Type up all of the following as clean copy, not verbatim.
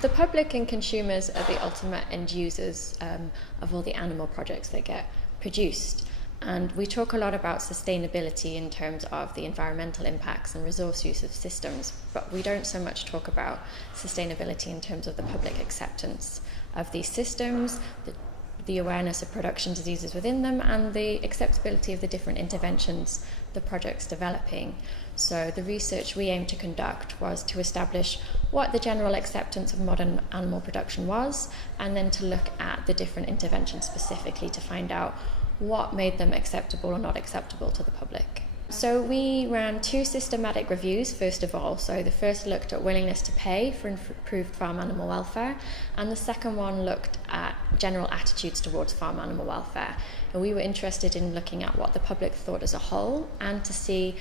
The public and consumers are the ultimate end users of all the animal products that get produced. And we talk a lot about sustainability in terms of the environmental impacts and resource use of systems, but we don't so much talk about sustainability in terms of the public acceptance of these systems, the awareness of production diseases within them, and the acceptability of the different interventions the project's developing. So the research we aimed to conduct was to establish what the general acceptance of modern animal production was, and then to look at the different interventions specifically to find out what made them acceptable or not acceptable to the public. So we ran 2 systematic reviews, first of all. So the first looked at willingness to pay for improved farm animal welfare, and the second one looked at general attitudes towards farm animal welfare. And we were interested in looking at what the public thought as a whole, and to see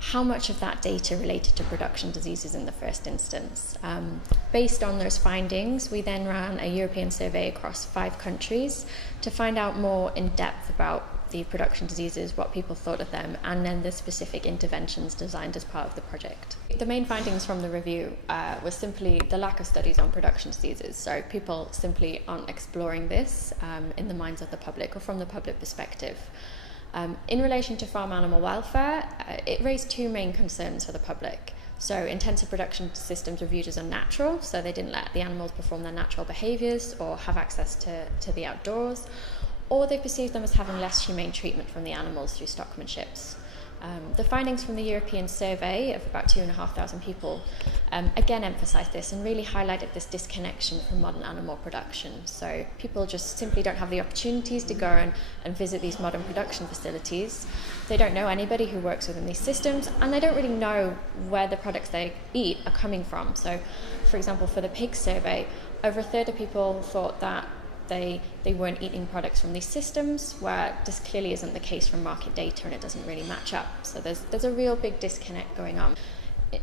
how much of that data related to production diseases in the first instance. Based on those findings, we then ran a European survey across 5 countries to find out more in depth about the production diseases, what people thought of them, and then the specific interventions designed as part of the project. The main findings from the review was simply the lack of studies on production diseases. So people simply aren't exploring this in the minds of the public or from the public perspective. In relation to farm animal welfare, it raised 2 main concerns for the public. So intensive production systems were viewed as unnatural, so they didn't let the animals perform their natural behaviours or have access to the outdoors, or they perceived them as having less humane treatment from the animals through stockmanships. The findings from the European survey of about 2,500 people again emphasised this and really highlighted this disconnection from modern animal production. So people just simply don't have the opportunities to go and visit these modern production facilities. They don't know anybody who works within these systems, and they don't really know where the products they eat are coming from. So, for example, for the pig survey, over a third of people thought that they weren't eating products from these systems, where this clearly isn't the case from market data, and it doesn't really match up. So there's a real big disconnect going on.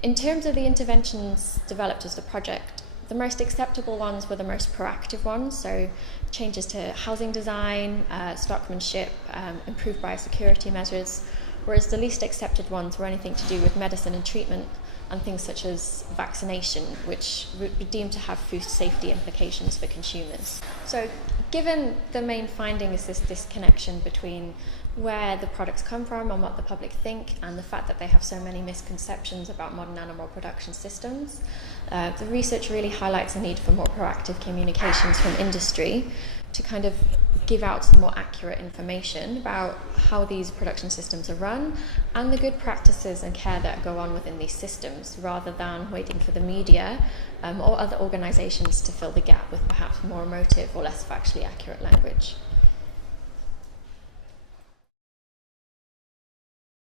In terms of the interventions developed as the project, the most acceptable ones were the most proactive ones, so changes to housing design, stockmanship, improved biosecurity measures, whereas the least accepted ones were anything to do with medicine and treatment, and things such as vaccination, which would be deemed to have food safety implications for consumers. So given the main finding is this disconnection between where the products come from and what the public think, and the fact that they have so many misconceptions about modern animal production systems, the research really highlights the need for more proactive communications from industry to kind of give out some more accurate information about how these production systems are run and the good practices and care that go on within these systems, rather than waiting for the media or other organisations to fill the gap with perhaps more emotive or less factually accurate language.